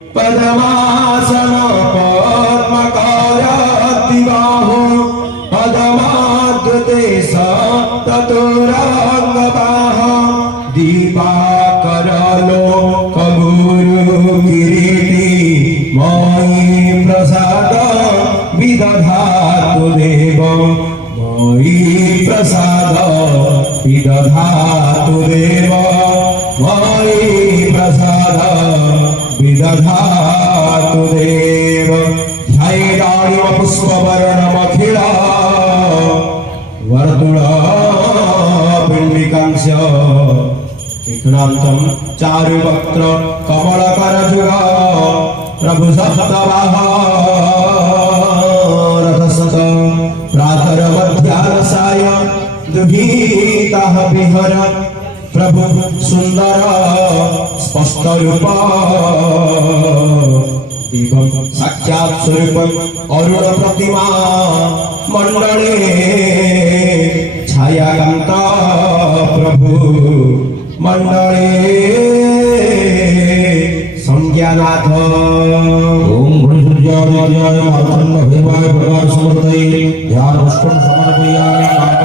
पद्मासन पद्मकारतिबाहो पद्माद्रुते सप्ततुरङ्गपाः दीपाकरलो कगुरु किरीटी मयि प्रसाद विदधातु देव मयि प्रसाद विदधातु देव मयि प्रसाद विदधातु देव ध्यायेदाणिम पुष्पवर्णमखिल वर्तुला पिण्डिकांस्य तीक्ष्णान्तं चारुवक्त्र कमलकरजुग प्रभु सप्तबाहा रथसत प्रातरमध्यारसाय दुहिताः विहर प्रभु सुंदर स्पष्ट रूप दिवं साक्षात् स्वरूपं अरुण प्रतिमा मंडले छायाकांत प्रभु मंडले संज्ञानाथ ओम गुरुसूर्याय मार्तंड भैवाय भगवान समर्पये ध्यान पुष्पं समर्पयामि।